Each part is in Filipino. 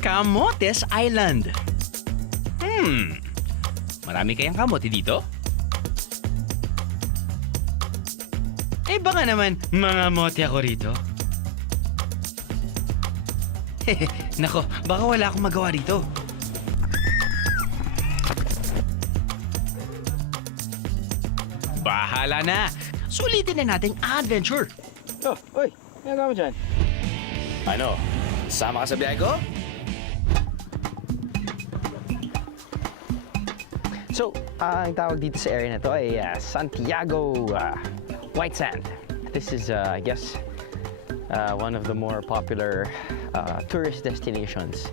Camotes Island. Marami kayang kamote dito? Eh baka naman mga mote ako rito. Nako, baka wala akong magawa dito. Bahala na! Sulitin na nating adventure! Oh, oy, ano mo dyan? Ano? Sama ka sa biyahe ko? So, ang tawag dito sa area na to ay Santiago White Sand. This is, I guess, one of the more popular tourist destinations.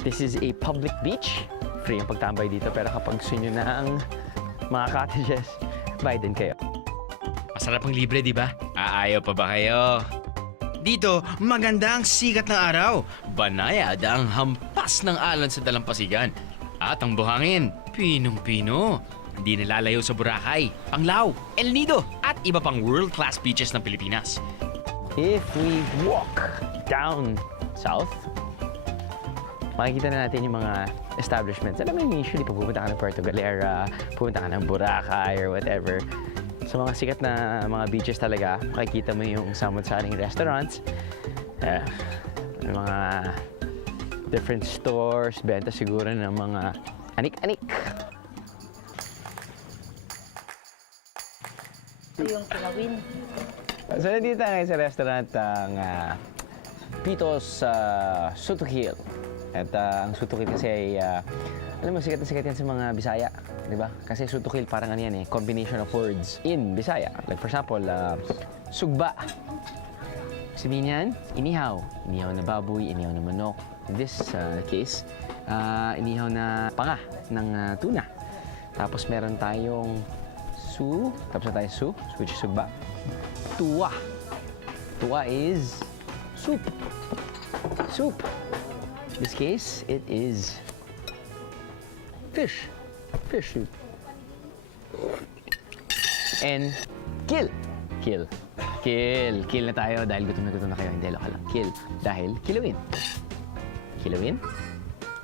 This is a public beach. Free ang pagtambay dito, pero kapag gusto nyo na ang mga cottages, bayad din kayo. Masarap ang libre, di ba? Aayaw pa ba kayo? Dito, maganda ang sikat ng araw. Banayad ang hampas ng alon sa dalampasigan. At ang buhangin, pinong-pino. Hindi nalalayo sa Boracay, Panglao, El Nido, at iba pang world-class beaches ng Pilipinas. If we walk down south, makikita na natin yung mga establishments. Alam mo, usually pag pupunta ka ng Puerto Galera, pupunta ka ng Boracay or whatever, sa mga sikat na mga beaches talaga, makikita mo yung samot-saring restaurants, may mga different stores, benta siguro ng mga anik-anik. Ito yung Kilawin. So, nandito tayo sa restaurant ang Pitos Sutukil. At ang Sutukil kasi ay, alam mo, sikat na sikat yan sa mga Bisaya, di ba? Kasi Sutukil parang ano yan eh, combination of words in Bisaya. Like for example, sugba. Sabihin yan, inihaw. Inihaw na baboy, inihaw na manok. In this case, inihaw na panga ng tuna. Tapos meron tayong tapos na tayong which is sugba. Tuwa. Tuwa is soup. Soup. In this case, it is fish. Fish soup. And kill. Kill. Kill. Kill na tayo dahil gutom na kayo. Hindi, loka lang. Kill. Dahil kilawin. Kilawin?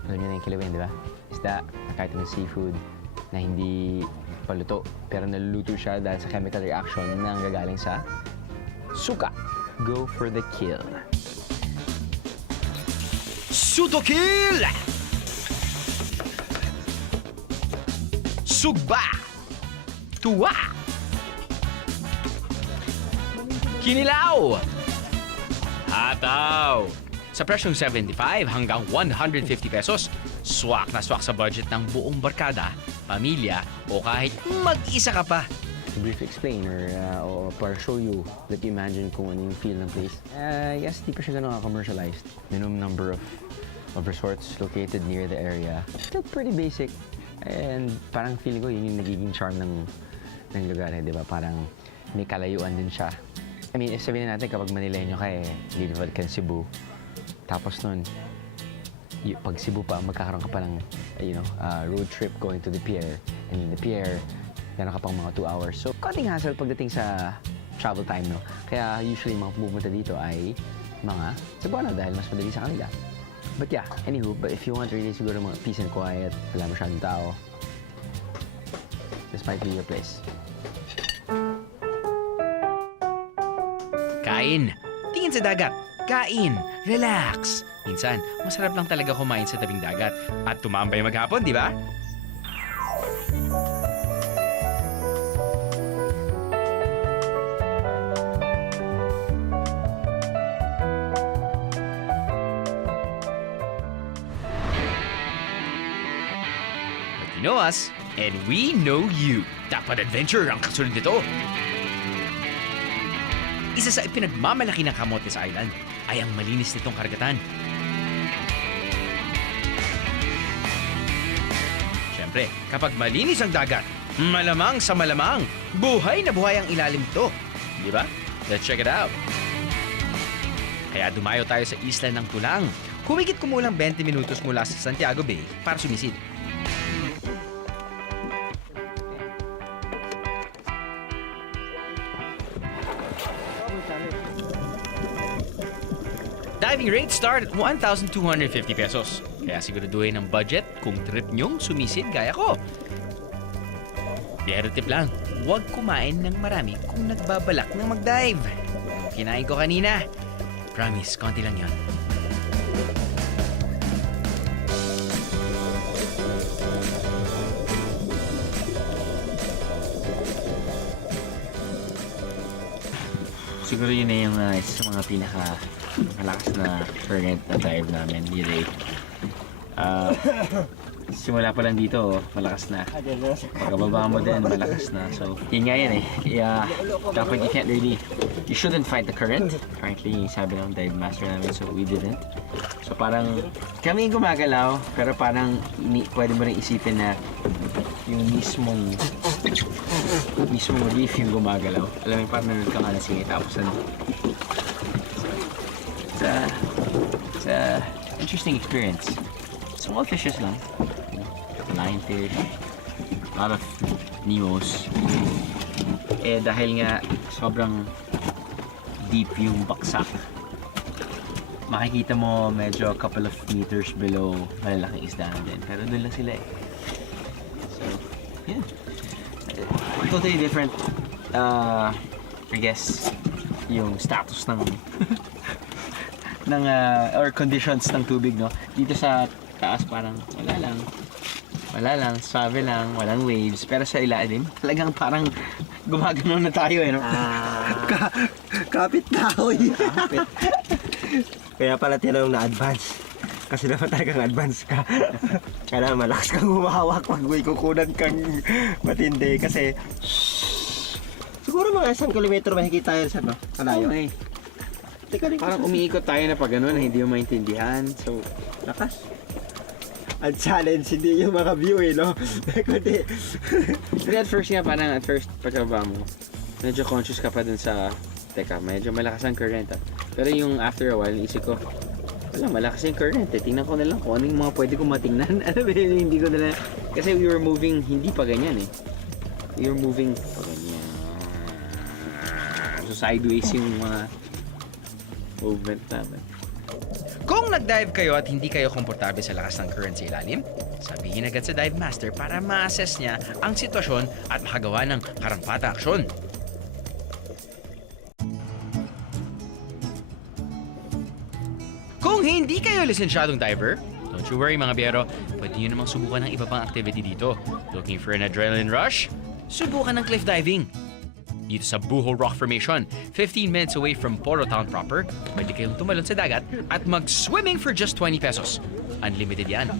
Alam niyo na yung kilawin, di ba? Isda, kahit ng seafood na hindi paluto. Pero naluluto siya dahil sa chemical reaction na gagaling sa suka. Go for the kill. Sutokil! Sugba! Tuwa! Kinilaw! Hataw! Sa presyong 75 hanggang 150 pesos, swak na swak sa budget ng buong barkada, pamilya, o kahit mag-isa ka pa. To briefly explain or para show you, let you imagine kung ano yung feel ng place. Yes, di pa siya ganun commercialized. Minimum number of resorts located near the area. Still pretty basic. And parang feeling ko yun yung nagiging charm ng lugar eh, di ba? Parang may kalayuan din siya. I mean, sabihin natin kapag Manileño ka eh, liliwad ka ng Cebu. Tapos nun, pag Cebu pa, magkakaroon ka pa ng road trip going to the pier. And in the pier, meron ka pang mga 2 hours. So, konting hassle pagdating sa travel time, no? Kaya usually mga pumunta dito ay mga Cebuano dahil mas madali sa kanila. But yeah, anywho, but if you want really siguro mga peace and quiet, wala masyadong tao, this might be your place. Kain. Tingin sa dagat. Kain. Relax. Minsan, masarap lang talaga kumain sa tabing dagat at tumambay maghapon, di ba? But you know us, and we know you. Dapat adventure ang kasunod nito. Isa sa ipinagmamalaki ng Camotes Island ay ang malinis nitong karagatan. Siyempre, kapag malinis ang dagat, malamang sa malamang, buhay na buhay ang ilalim nito. Di ba? Let's check it out. Kaya dumayo tayo sa isla ng Tulang. Humigit kumulang 20 minutos mula sa Santiago Bay para sumisid. Diving rates start at 1,250 pesos. Kaya siguraduhin ang budget kung trip nyong sumisid gaya ko. Pero tip lang, huwag kumain ng marami kung nagbabalak ng mag-dive. Yung kinain ko kanina. Promise, konti lang yan. Siguro yun na yung isa sa mga pinaka malakas na current na dive namin ni Ray. Simula pa lang dito, malakas na. Pagkababa mo din, malakas na. So, yun nga yan eh. Kaya, dapat you shouldn't fight the current. Currently, sabi ng dive master namin, so we didn't. So, parang, kami yung gumagalaw, pero parang pwede mo rin isipin na yung mismong reef yung gumagalaw. Alam mo, parang nanood ka nga na sige, tapos ano. It's a interesting experience. Small fishes lang. Lionfish. A lot of Nemos. Eh, dahil nga sobrang deep yung baksak, makikita mo medyo a couple of meters below malalaking isdahan din. Pero doon lang sila eh. So, yeah. Totally different, I guess, yung status ng ng or conditions ng tubig, no? Dito sa taas parang wala lang, suave lang, walang waves. Pero sa ilalim, talagang parang gumagano na tayo eh, no? Kapit kahoy. Kapit. Kaya pala tinanong na advance. Kasi dapat talagang advance ka. Kailangan malakas kang humahawak pag may kukunan kang matindi. Kasi siguro mga 1 kilometro makikita tayo sa kalayo. Okay. Teka rin, Parang umiikot tayo na pag gano'n, hindi mo maintindihan. So, lakas. Ang challenge, hindi yung mga view eh, no? Kundi, hindi at first pagkababa mo, medyo conscious ka pa dun sa, teka, medyo malakas ang current ah. Pero yung after a while, naisip ko, wala, malakas yung current eh. Tingnan ko na lang kung ano yung mga pwede kong matingnan. Ano ba yun, hindi ko na lang, kasi we were moving, hindi pa ganyan eh. We were moving pa ganyan. So sideways yung mga movement namin. Kung nag-dive kayo at hindi kayo komportable sa lakas ng current sa ilalim, sabihin agad sa dive master para ma-assess niya ang sitwasyon at makagawa ng karampata aksyon. Kung hindi kayo lisensyadong diver, don't you worry mga biyero, pwede nyo namang subukan ng iba pang activity dito. Looking for an adrenaline rush? Subukan ng cliff diving. Dito sa Buho Rock Formation, 15 minutes away from Poro Town proper, pwede kayong tumalon sa dagat at mag-swimming for just 20 pesos. Unlimited yan.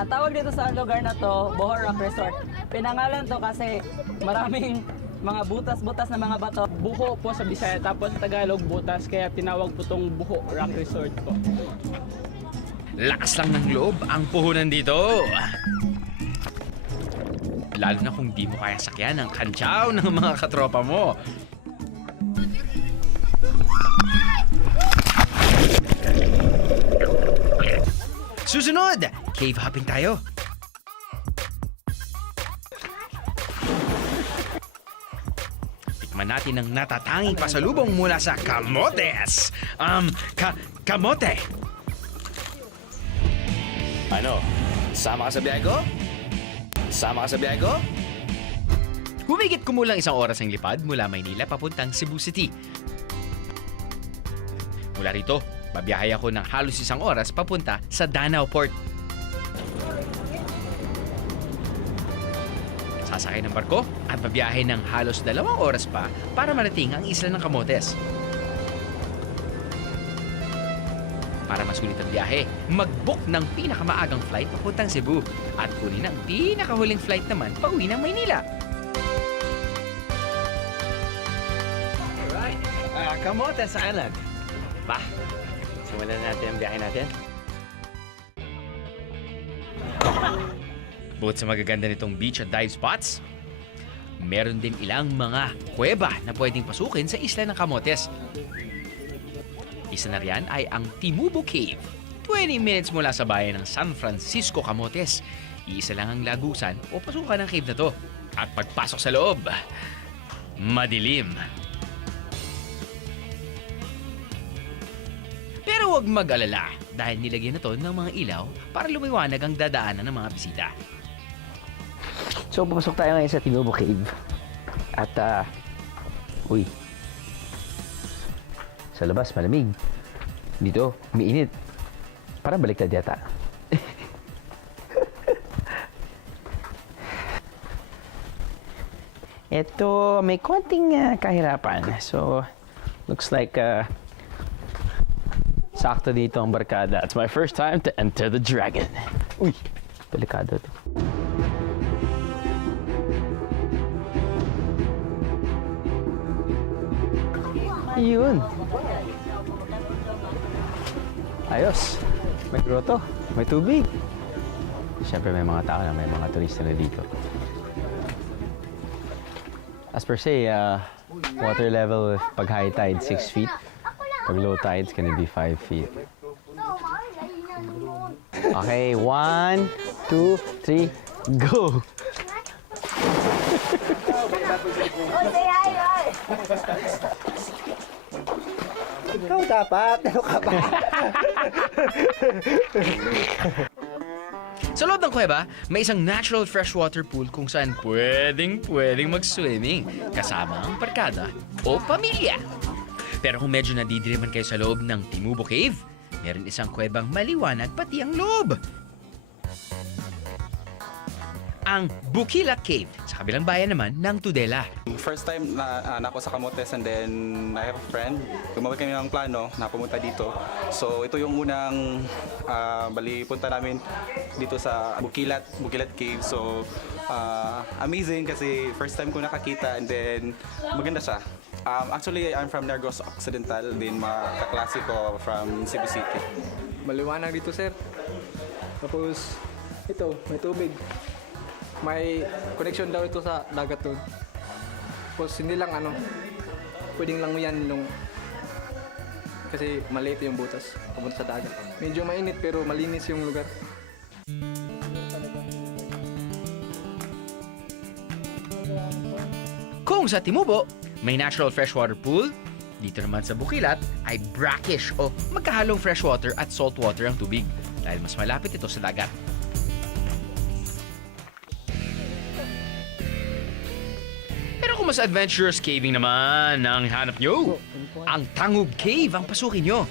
Ang tawag dito sa lugar na to, Buho Rock Resort. Pinangalan to kasi maraming mga butas-butas na mga bato. Buho po sa Bisaya, tapos sa Tagalog butas, kaya tinawag po tong Buho Rock Resort po. Lakas lang ng loob ang puhunan dito. Lalo na kung di mo kaya sakyan ang kantsaw ng mga katropa mo. Susunod, cave hopping tayo. Tikman natin ang natatanging pasalubong mula sa Camotes. Kamote. Ano? Sama ka sa biyahe ko? Sama ka sa biyahe ko? Humigit kumulang 1 oras ang lipad mula Maynila papuntang Cebu City. Mula rito, babiyahe ako ng halos 1 oras papunta sa Danao Port. Sasakay ng barko at babiyahe ng halos 2 oras pa para marating ang isla ng Camotes. Para masulit ang biyahe, mag-book ng pinakamaagang flight papuntang Cebu at kunin ang pinakahuling flight naman pauwi ng Maynila. Alright, Camotes Island. Ba, simulan natin ang biyahe natin. Bukod sa magaganda nitong beach at dive spots, meron din ilang mga kuweba na pwedeng pasukin sa isla ng Camotes. Isa na riyan ay ang Timubo Cave. 20 minutes mula sa bayan ng San Francisco, Camotes. Iisa lang ang lagusan o pasukan ng cave na to. At pagpasok sa loob, madilim. Pero huwag mag-alala dahil nilagyan na to ng mga ilaw para lumiwanag ang dadaanan ng mga bisita. So, pumasok tayo ngayon sa Tinobo Cave. At, uy. Sa labas, malamig. Dito, umiinit. Parang baliktad yata. Ito, may konting kahirapan. So, looks like sakto dito ang barkada. It's my first time to enter the dragon. Uy, delikado to. Yun. Ayos. May grotto. May tubig. Siyempre may mga tao na, may mga turista na dito. As per se, water level pag high tide 6 feet. Pag low tide it's gonna be 5 feet. Okay, 1, 2, 3, go! Ikaw dapat. Ano ka ba? Sa loob ng kuweba, may isang natural freshwater pool kung saan pwedeng mag-swimming kasama ang barkada o pamilya. Pero kung medyo nadidiriman kayo sa loob ng Timubo Cave, meron isang kuwebang maliwanag pati ang loob. Ang Bukilat Cave, sa kabilang bayan naman ng Tudela. First time na ako sa Camotes and then I have a friend. Gumawa kami ng plano na pumunta dito. So ito yung unang punta namin dito sa Bukilat Cave. So amazing kasi first time ko nakakita and then maganda siya. Actually, I'm from Negros Occidental, din kaklase ko from Cebu City. Maliwanag dito, sir. Tapos, ito, may tubig. May connection daw ito sa dagat doon. Tapos, hindi lang pwedeng lang yan nung kasi maliit yung butas papunta sa dagat. Medyo mainit pero malinis yung lugar. Kung sa Timubo, may natural freshwater pool, dito naman sa Bukilat ay brackish o magkahalong freshwater at saltwater ang tubig dahil mas malapit ito sa dagat. Pero kung mas adventurous caving naman ang hanap nyo, ang Tangub Cave ang pasukin nyo.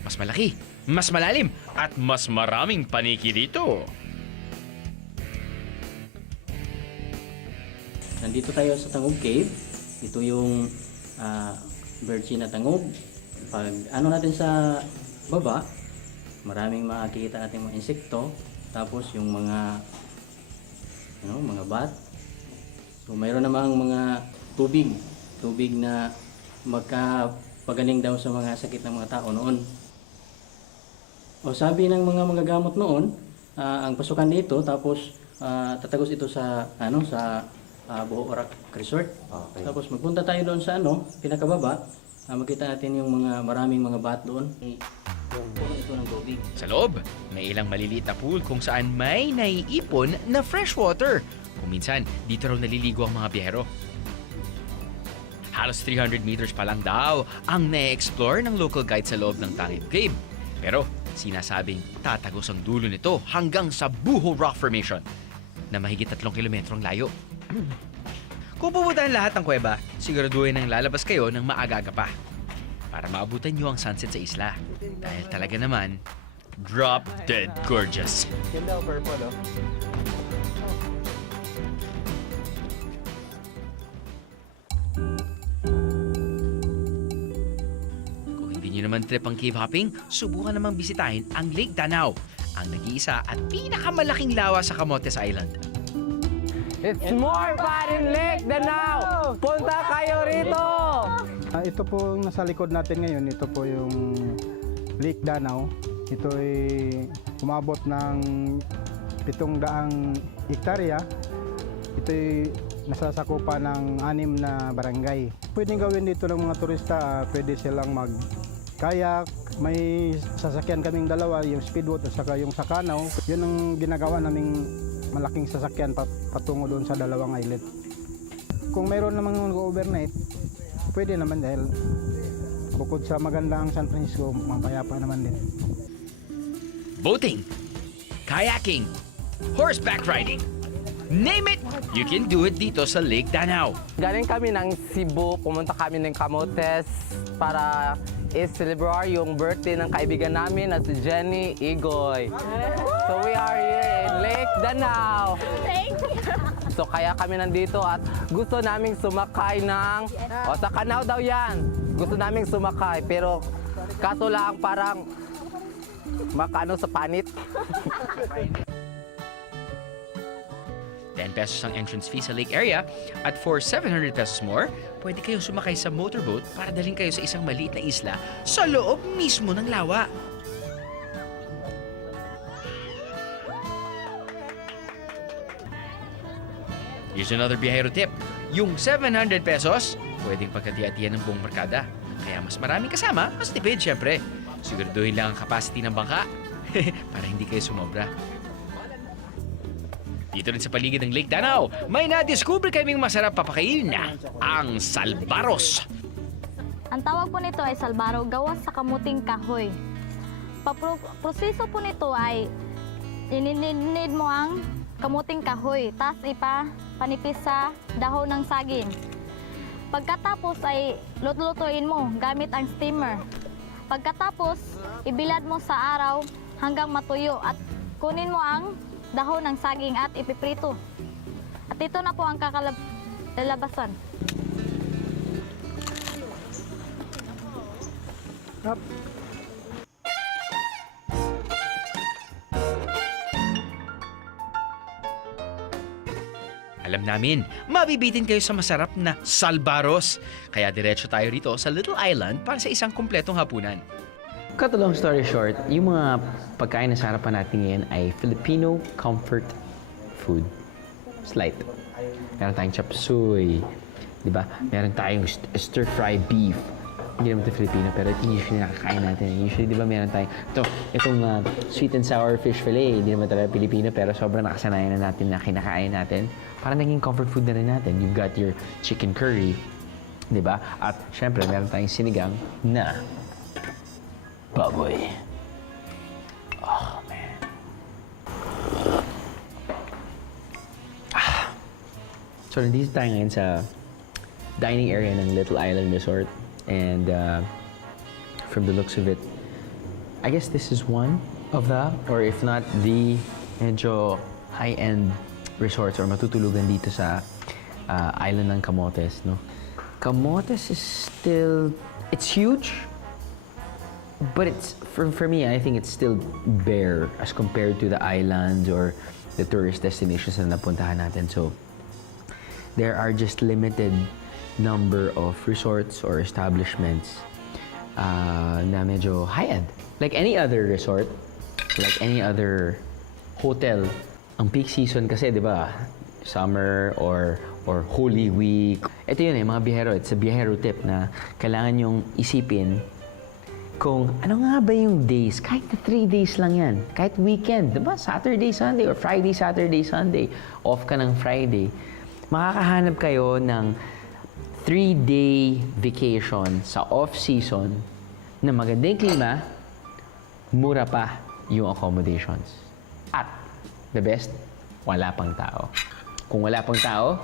Mas malaki, mas malalim, at mas maraming paniki dito. Nandito tayo sa Tangub Cave. Ito yung virgin na tangub. Pag natin sa baba, maraming makikita natin mga insekto. Tapos yung mga mga bat. So mayroon namang mga tubig na magkapagaling daw sa mga sakit ng mga tao noon. O sabi ng mga magagamot noon, ang pasukan dito tapos tatagos ito sa Boho Orak Resort. Okay. Tapos magpunta tayo doon sa pinakababa. Makita natin yung maraming mga bat doon. Puno ito ng tubig. Sa loob, may ilang maliliit na pool kung saan may naiipon na freshwater. Kung minsan, dito raw naliligo ang mga biyahero. Halos 300 meters pa lang daw ang na-explore ng local guide sa loob ng Tangub Cave. Pero sinasabing tatagos ang dulo nito hanggang sa Buho Rock Formation na mahigit 3 kilometrong layo. Kung pupuntahan lahat ng kuweba, siguraduhin ang lalabas kayo ng maaga-aga pa para maabutan nyo ang sunset sa isla. Dahil talaga naman, drop dead gorgeous. Ganda o purple, oh. Kung hindi nyo naman trip ang cave hopping, subukan namang bisitahin ang Lake Danao, ang nag-iisa at pinakamalaking lawa sa Camotes Island. It's more fun in Lake Danao! Punta kayo rito! Ito po yung nasa likod natin ngayon, ito po yung Lake Danao. Ito ay umabot ng 700 hektarya. Ito ay nasasakupan ng 6 na barangay. Pwedeng gawin dito ng mga turista, pwede silang mag-kayak. May sasakyan kaming dalawa, yung speedboat at saka yung sakanaw. Yun ang ginagawa naming malaking sasakyan patungo doon sa dalawang islet. Kung mayroon namang mag-overnight, pwede naman dahil bukod sa maganda ang San Francisco, mapayapa naman din. Boating, kayaking, horseback riding. Name it, you can do it dito sa Lake Danao. Galing kami ng Cebu, pumunta kami ng Camotes para i-celebrate yung birthday ng kaibigan namin na si Jenny Igoy. So we are here in Lake Danao. Thank you. So kaya kami nandito at gusto naming sumakay ng... O sa Canao daw yan. Gusto naming sumakay pero kaso lang parang makano sa panit. 10 pesos ang entrance fee sa lake area at for 700 pesos more, pwede kayo sumakay sa motorboat para dalhin kayo sa isang maliit na isla sa loob mismo ng lawa. Here's another biyahero tip. Yung 700 pesos, pwedeng pagkati-atiyan ng buong barkada. Kaya mas maraming kasama, mas tipid syempre. Siguraduhin lang ang capacity ng bangka para hindi kayo sumobra. Dito rin sa paligid ng Lake Danao, may nadiskubre kaming masarap papakain na ang salbaros. Ang tawag po nito ay salbaro, gawa sa kamuting kahoy. Proseso po nito ay ininid mo ang kamuting kahoy, tapos panipis sa dahon ng saging. Pagkatapos ay lulutuin mo gamit ang steamer. Pagkatapos, ibilad mo sa araw hanggang matuyo at kunin mo ang dahon ng saging at ipiprito. At ito na po ang lalabasan. Alam namin, mabibitin kayo sa masarap na salbaros. Kaya diretso tayo rito sa Little Island para sa isang kumpletong hapunan. Cut a long story short, yung mga pagkain na sa harapan natin ngayon ay Filipino comfort food. Slight. Meron tayong chop suey, di ba? Meron tayong stir-fry beef. Hindi naman ito Filipino, pero ito usually nakakain natin. Usually, di ba, meron tayong itong sweet and sour fish fillet. Hindi naman talaga Filipino, pero sobrang nakasanayan na natin na kinakain natin. Parang naging comfort food na rin natin. You've got your chicken curry, di ba? At syempre, meron tayong sinigang na baboy. Oh, man. So, nandito tayo ngayon sa dining area ng Little Island Resort. And from the looks of it, I guess this is one of the, or if not the, medyo high-end resorts or matutulugan dito sa island ng Camotes, no? Camotes is still, it's huge, but it's, for me, I think it's still bare as compared to the islands or the tourist destinations na napuntahan natin. So, there are just limited number of resorts or establishments na medyo high-end. Like any other resort, like any other hotel, ang peak season kasi, di ba, summer or Holy Week. Ito yun mga biyahero. It's a biyahero tip na kailangan yung isipin kung ano nga ba yung days, kahit na 3 days lang yan, kahit weekend, di ba? Saturday, Sunday, or Friday, Saturday, Sunday, off ka ng Friday, makakahanap kayo ng 3-day vacation sa off-season na magandang klima, mura pa yung accommodations. At, the best, wala pang tao. Kung wala pang tao,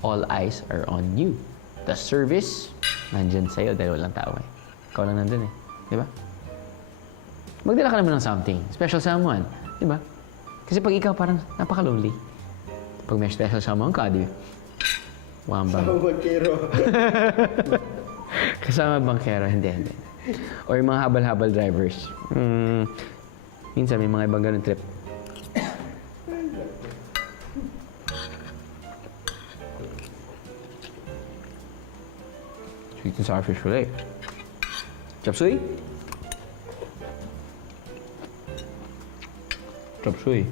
all eyes are on you. The service, nandyan sa'yo dahil walang tao eh. Ikaw lang nandun eh. Di ba? Magdala ka naman ng something. Special someone. Di ba? Kasi pag ikaw parang napaka-lonely. Pag may special someone ka, di wambang. Kasama bangkero. Kasama bangkero, hindi. Or yung mga habal-habal drivers. Minsan may mga ibang ganun trip. Sweet and sour fish fillet. Chop suey. Chop suey.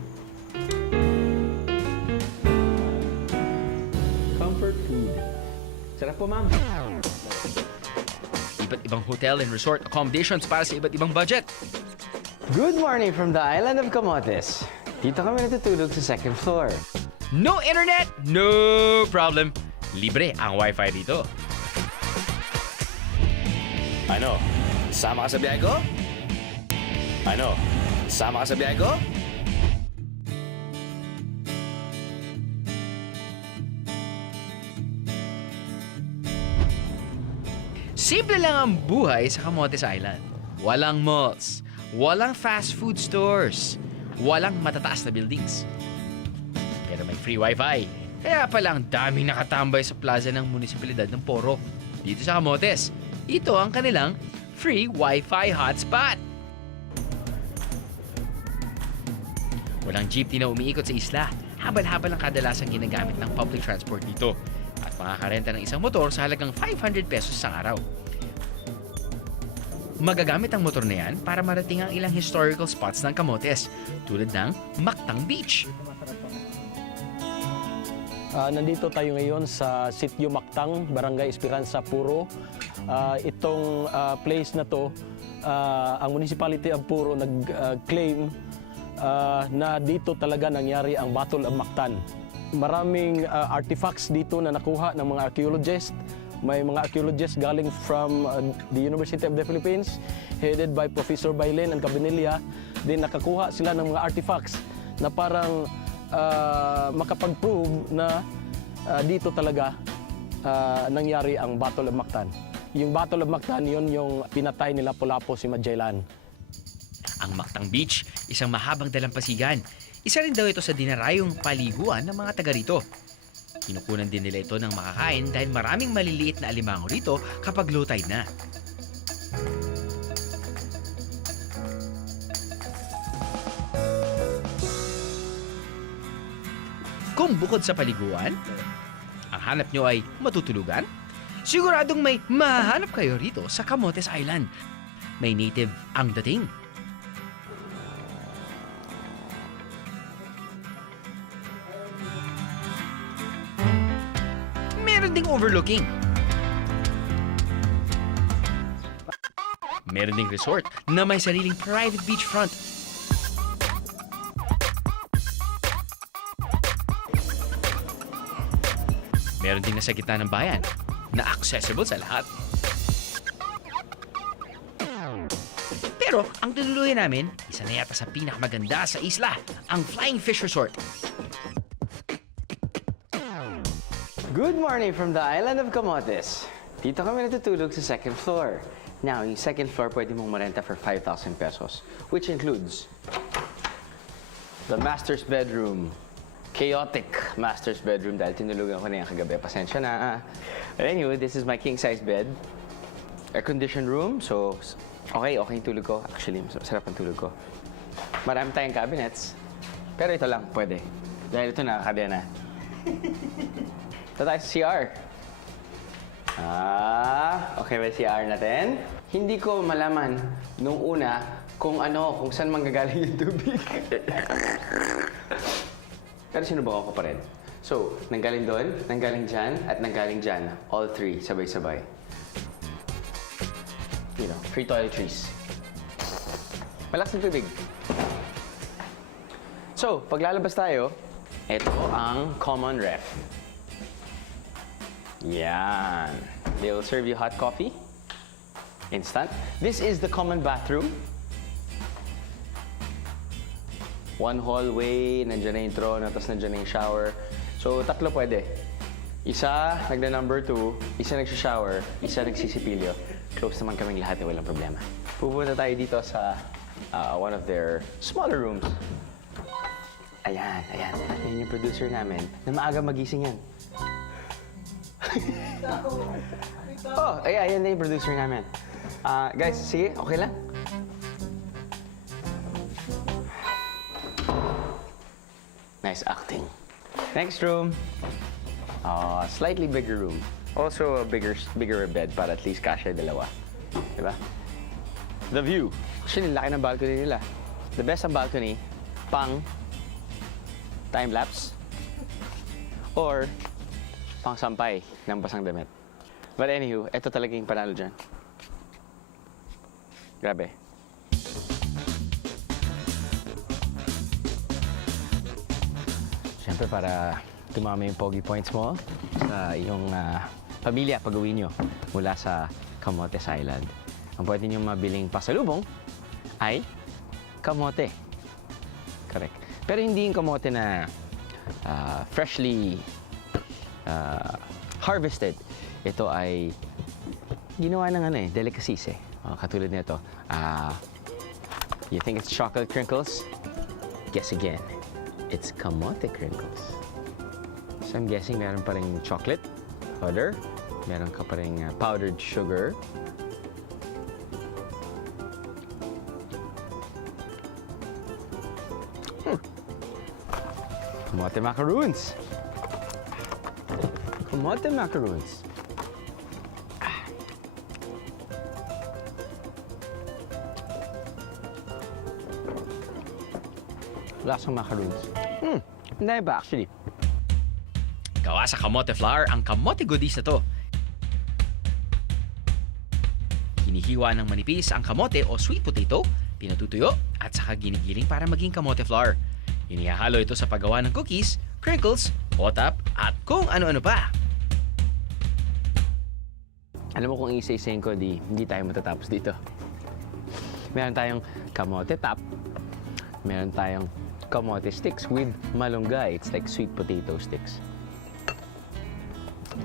Comfort food. Sarap po, ma'am. Iba't ibang hotel and resort accommodations para sa iba't ibang budget. Good morning from the island of Camotes. Dito kami natutulog sa second floor. No internet, no problem. Libre ang wifi dito. Ano? Sama ka sa biyahe ko? Ano? Sama ka sa biyahe ko? Simple lang ang buhay sa Camotes Island. Walang malls, walang fast food stores, walang matataas na buildings. Pero may free wifi. Kaya pala ang daming nakatambay sa plaza ng munisipalidad ng Poro. Dito sa Camotes, ito ang kanilang free wifi hotspot. Walang jeepney na umiikot sa isla. Habal-habal ang kadalasang ginagamit ng public transport dito. At makakarenta ng isang motor sa halagang 500 pesos sa araw. Magagamit ang motor na yan para marating ang ilang historical spots ng Camotes tulad ng Mactang Beach. Nandito tayo ngayon sa Sitio Mactang, Barangay Esperanza, Puro. Itong place na to, ang Municipality of Puro nag-claim na dito talaga nangyari ang Battle of Mactan. Maraming artifacts dito na nakuha ng mga archaeologists. May mga archaeologists galing from the University of the Philippines, headed by Professor Bailen and Cabanilla. Then nakakuha sila ng mga artifacts na parang makapag-prove na dito talaga nangyari ang Battle of Mactan. Yung Battle of Mactan, yun yung pinatay nila Lapu-Lapu si Magellan. Ang Mactang Beach, isang mahabang dalampasigan. Isa rin daw ito sa dinarayong paliguan ng mga taga rito. Kinukunan din nila ito ng makakain dahil maraming maliliit na alimango rito kapag low tide na. Kung bukod sa paliguan, ang hanap nyo ay matutulugan, siguradong may mahanap kayo rito sa Camotes Island. May native ang dating. Meron ding overlooking. Meron ding resort na may sariling private beachfront. Meron ding nasa gitna ng bayan na accessible sa lahat. Pero ang tinuluyan namin, isa na yata sa pinakamaganda sa isla, ang Flying Fish Resort. Good morning from the island of Camotes. Dito kami natutulog sa second floor. Now, yung second floor pwede mong marenta for 5,000 pesos, which includes the master's bedroom. Chaotic master's bedroom dahil tinulugan ko na yung kagabi. Pasensya na. But anyway, this is my king-size bed. Air-conditioned room, so okay yung tulog ko. Actually, sarap ang tulog ko. Marami tayong cabinets. Pero ito lang, pwede. Dahil ito nakakadena. Ito tayo sa CR. Okay ba CR natin? Hindi ko malaman nung una kung saan manggagaling yung tubig. Pero sinubukan ko pa rin. So, nanggaling doon, nanggaling dyan, at nanggaling dyan. All three, sabay-sabay. You know, free toiletries. Malakas ng tubig. So, paglalabas tayo, ito ang common ref. Yan. They will serve you hot coffee. Instant. This is the common bathroom. One hallway, nandiyan na yung trono, tapos nandiyan na yung shower. So, tatlo pwede. Isa, nagna-number 2, isa nagsha-shower, isa nagsisipilyo. Close naman kaming lahat, walang problema. Pupunta tayo dito sa one of their smaller rooms. Ayan. Yan yung producer namin na maaga magising yan. Ayan na yung producer namin. Guys, sige, okay lang? Nice acting. Next room. Slightly bigger room. Also a bigger bed para at least kasya dalawa. Diba? The view. Actually, laki ng balcony nila. The best ang balcony, pang time-lapse or pang sampay ng basang damit. But anywho, ito talaga yung panalo dyan. Grabe. Siyempre, para tumama yung pogi points mo sa iyong pamilya pag-uwi nyo mula sa Camotes Island. ang pwede nyo mabiling pasalubong ay kamote. Correct. Pero hindi yung kamote na freshly harvested. Ito ay ginawa ng delicacies eh. Katulad nito. You think it's chocolate crinkles? Guess again. It's kamote crinkles. So I'm guessing meron pa rin chocolate powder. Meron ka pa rin powdered sugar. Kamote macaroons. Kamote macaroons. Lasang macaroons. Hindi ba actually? Gawa sa kamote flour, ang kamote goodies na to. Hinihiwa ng manipis ang kamote o sweet potato, pinatutuyo, at saka ginigiling para maging kamote flour. Inihahalo ito sa paggawa ng cookies, crinkles, hotap, at kung ano-ano pa. Alam mo kung isa-isayin ko, hindi tayo matatapos dito. Meron tayong kamote top. Meron tayong kamote sticks with malunggay. It's like sweet potato sticks.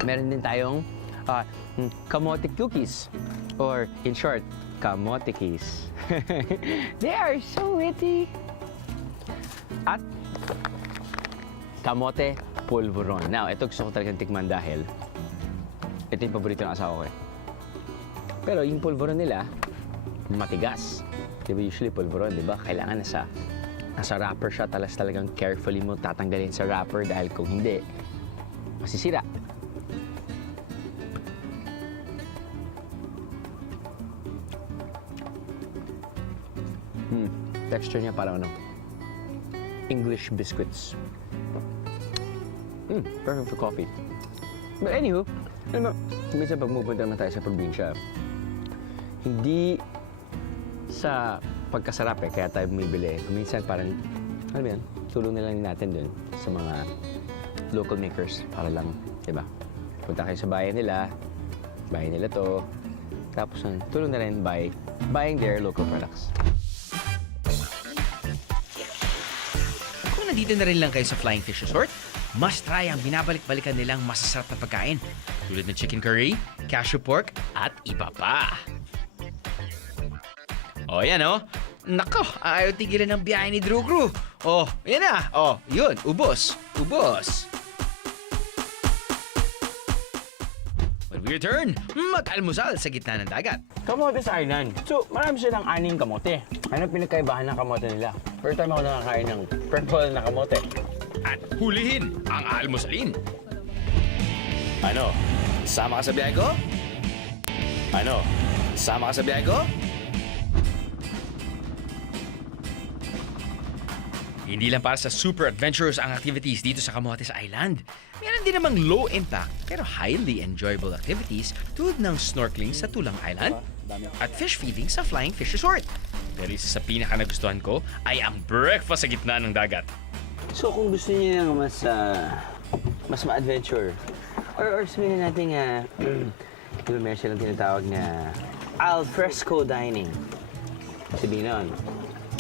Meron din tayong kamote cookies. Or, in short, kamote cookies. They are so witty. At kamote pulveron. Now, ito gusto ko talagang tikman dahil ito yung paborito ng asawa ko eh. Pero yung pulveron nila, matigas. Diba usually pulveron, diba? Kailangan nasa wrapper siya. Talagang carefully mo tatanggalin sa wrapper dahil kung hindi, masisira. Texture niya parang English biscuits. Perfect for coffee. But anywho, alam mo, minsan pag pupunta naman tayo sa probinsya, hindi sa pagkasarap kaya tayo bumibili. Minsan parang, alam mo yan, tulong na lang natin dun sa mga local makers para lang, di ba? Punta kayo sa bayan nila to, tapos tulong na rin by buying their local products. Kung nandito na rin lang kayo sa Flying Fish Resort, must try ang binabalik-balikan nilang masasarap na pagkain tulad ng chicken curry, cashew pork, at iba pa. O yan o. Nako, ayaw tigilan ng biyahe ni Drew Crew. Oh, yan na. Oh, yun. Ubos. When we return, mag-almusal sa gitna ng dagat. Kamote sa island. So, marami silang aning kamote. Ano pinagkaibahan ng kamote nila? First time ako nakakain ng purple na kamote. At hulihin ang almusalin. Ano? Sama ka sa biyahe ko? Ano? Sama ka sa biyahe ko? Hindi lang para sa super adventurous ang activities dito sa Camotes Island. Meron din namang low impact pero highly enjoyable activities tulad ng snorkeling sa Tulang Island at fish feeding sa Flying Fish Resort. Pero isa sa pinaka nagustuhan ko ay ang breakfast sa gitna ng dagat. So kung gusto niyo ng mas ma-adventure, or sabihin natin diba meron silang tinatawag na al fresco dining. Sabihin nun,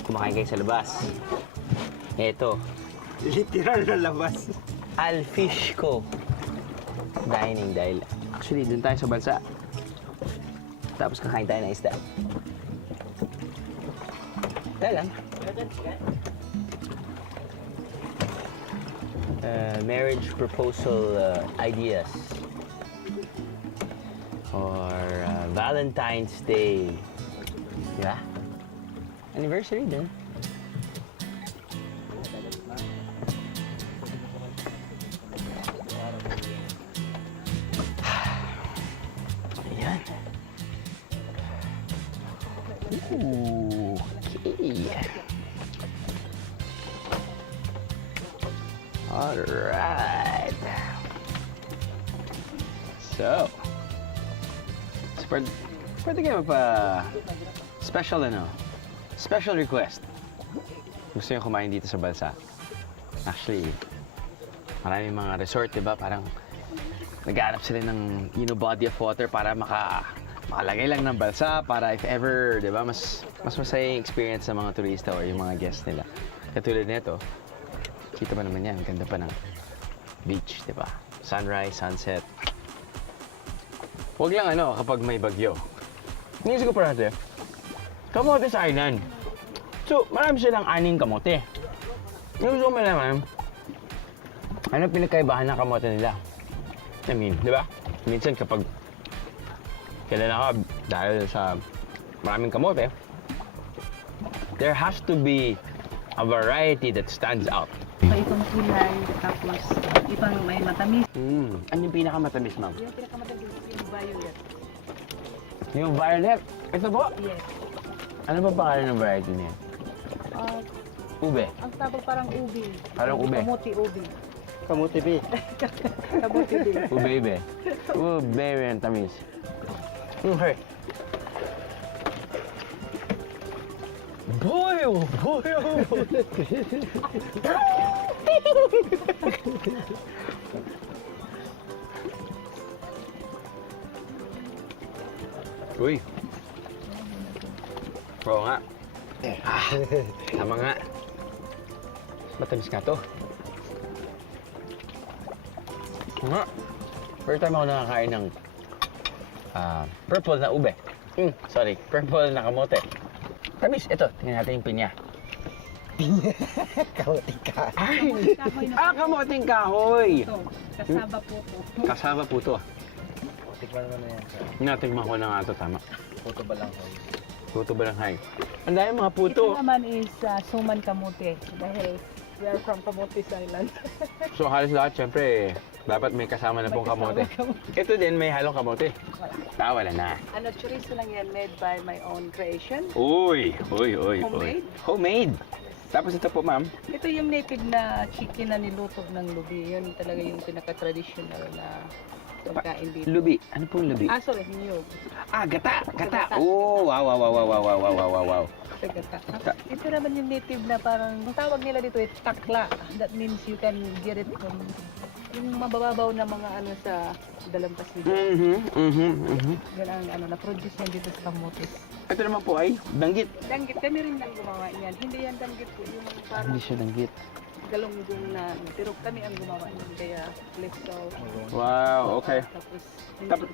kumakain kayo sa labas. Eto, Literal na labas. al fishco dining dahil actually dun tayo sa bansa. Tapos kakain tayo ng isda. Tayo lang. Marriage proposal ideas or Valentine's Day, diba? Anniversary din. Ayan. Okay. Alright. So, pwede kayo special request. Gusto nyo kumain dito sa bansa. Actually, maraming mga resort, diba? Parang nag-aanap sila ng body of water para makalagay lang ng balsa para if ever, di ba, mas masaya yung experience sa mga turista or yung mga guests nila. Katulad nito, kita mo naman yan, ganda pa ng beach, di ba? Sunrise, sunset. Huwag lang kapag may bagyo. Inisip ko parati, Camotes Island. So, marami silang aning kamote. Yung gusto mo naman, ano pinagkaibahan ng kamote nila? I mean, di ba? Minsan kapag kilala ka dahil sa maraming kamote, there has to be a variety that stands out. Itong kulay, tapos itong may matamis. Ano yung pinakamatamis, ma'am? Yung pinakamatamis, yung violet. Yung violet? Ito po? Yes. Ano ba pangalan ng variety niya? Ube. Ang tawag parang ubi. Parang ube. Kamuti ubi. Kamuti B. Kamuti ubi. Ube. Ube yung tamis. Okay. Boy! Uy. Oo nga. Tama nga. Matamis nga to. Nga. First time ako nakakain ng purple na ube. Sorry, purple na kamote. Tamis, ito. Tingnan natin yung pinya. Kamuting ka. Kamoting kahoy! Ito, kasaba po to. Kasama po to. Tikman naman na yan. Natikman ko na nga ito, tama. Puto balanghoy. Puto balanghay. Ang dami mga Ito puto. naman is suman kamote. Dahil we are from Camotes Island. So halos lahat, syempre, dapat may kasama na pong kamote. Ito din, may halong kamote. Wala. Wala na. Ano, chorizo lang yan, made by my own creation. Uy. Homemade? Homemade. Tapos ito po, ma'am. Ito yung native na chicken na niluto ng lubi. Yun talaga yung pinaka-traditional na pagkain dito. Lubi. Ano pong lubi? Sorry, niyog. Gata. Gata. Oh, wow. Sa gata. Ito naman yung native na parang, ang tawag nila dito ay takla. That means you can get it from yung mabababaw na mga sa dalampasigan. Yan ang na-produce yan dito sa Camotes. Ito naman po ay danggit. Danggit, kami rin lang gumawa yan. Hindi yan danggit po, yung parang Hindi siya danggit. galunggong na, pero kami ang gumawa yan. Kaya less salt. Wow, okay. Tapos,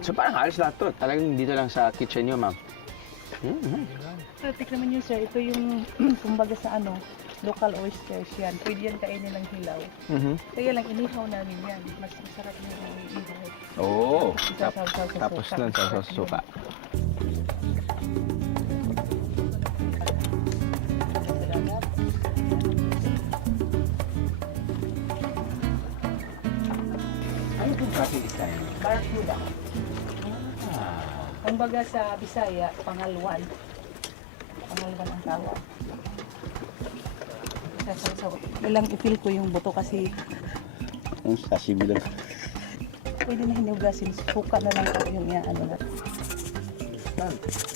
So parang halos lahat to. Talagang dito lang sa kitchen nyo, ma'am. Pratik naman yun, sir. Ito yung, kumbaga sa local oysters yan. Pwede yan kainin ng hilaw. Kaya lang, inihaw namin yan. Mas masarap na yung inihaw. Oo. Isasaw-saw sa Tapos suka. nun sa suka. Ano pong traffic style? Barracuda. Kumbaga sa Bisaya, pangalwan. Pangalwan ang tawag. Isasaw-saw. Ilang i-feel ko yung buto kasi Ang sashimi lang. pwede na hinugasin. Suka na lang ako yung na.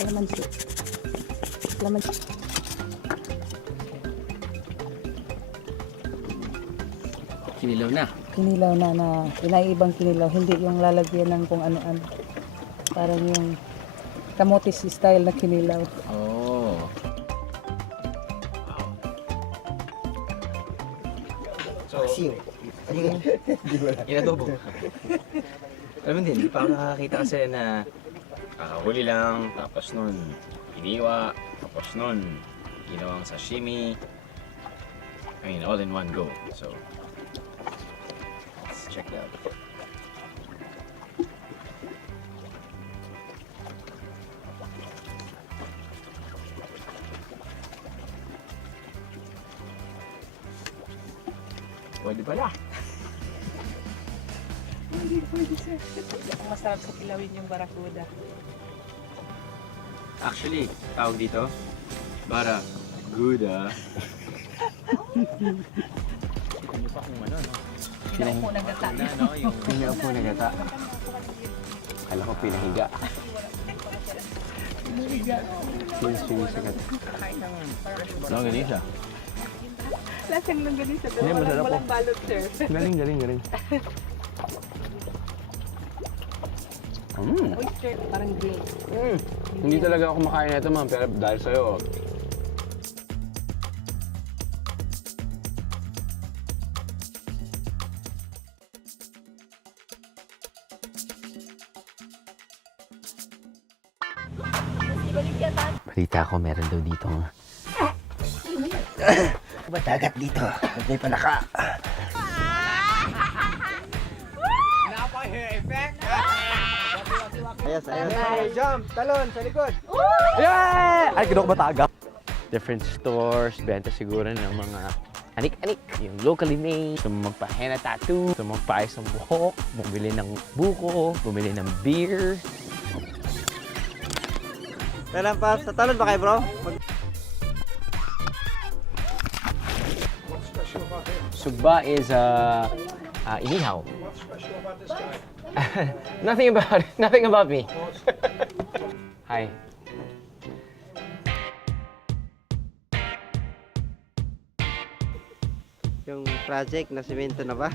Kalamansi. Kalamansi. Kinilaw na. Kinilaw na inaibang kinilaw. Hindi yung lalagyan ng kung ano-ano. Parang yung kamotes style na kinilaw. Oh. So, inadobo. Alam mo din, hindi pa ako nakakita kasi na huli lang, tapos nun hiniwa, tapos nun ginawang sashimi. I mean, all in one go. So, let's check that out. Pwede pala. Pwede sir. Ang masarap sa kilawin yung barracuda. Actually, tawag dito, Barracuda. Ano pa kung ano, no? Pinaupo ng gata. Pinaupo na gata. Kala ko pinahiga. Pinahiga sa gata. No, ganyan siya. Lasang lang ganun sa Hindi, masarap po. walang balot sir. Galing. Oyster, parang grilled. Hindi talaga ako kumakain nito, ma'am, pero dahil sa'yo. Balita ko, meron daw dito. Madagat dito. May palaka. Ayos. Jump! Talon sa likod! Yeah! Ay, kinok bataga. Different stores, benta siguro ng mga anik-anik. Yung locally made, gusto mo magpa-henna tattoo, gusto mo magpa-ayos ng buhok, bumili ng buko, bumili ng beer. Kailan pa? Sa talon ba kayo, bro? Sugba is inihaw. Nothing about me. Hi. Yung project na simento na ba?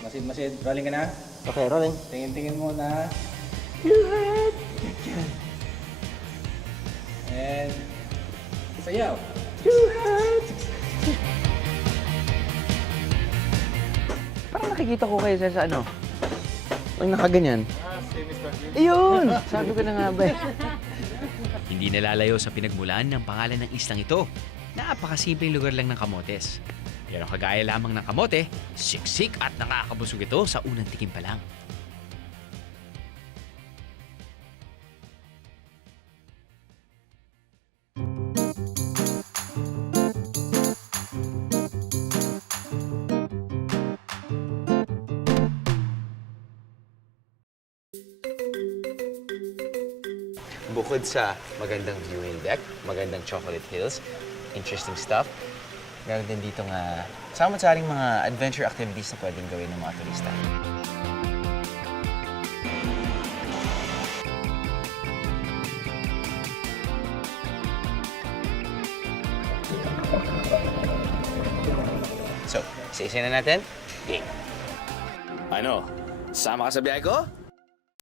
Masid, rolling ka na? Okay, rolling. Tingin-tingin mo na. And sayaw. Parang nakikita ko kayo sa ano. Ang nakaganyan. Ayun! Sabi ko na nga ba eh. Hindi nalalayo sa pinagmulan ng pangalan ng islang ito. Napakasimpleng lugar lang ng Camotes. Pero kagaya lamang ng kamote, siksik at nakakabusog ito sa unang tikim pa lang. Bukod sa magandang viewing deck, magandang chocolate hills, interesting stuff, meron din dito nga sama-saring mga adventure activities na pwedeng gawin ng mga turista. So, isa-isa na natin? Game. Ano? Sama ka sa biyahe ko?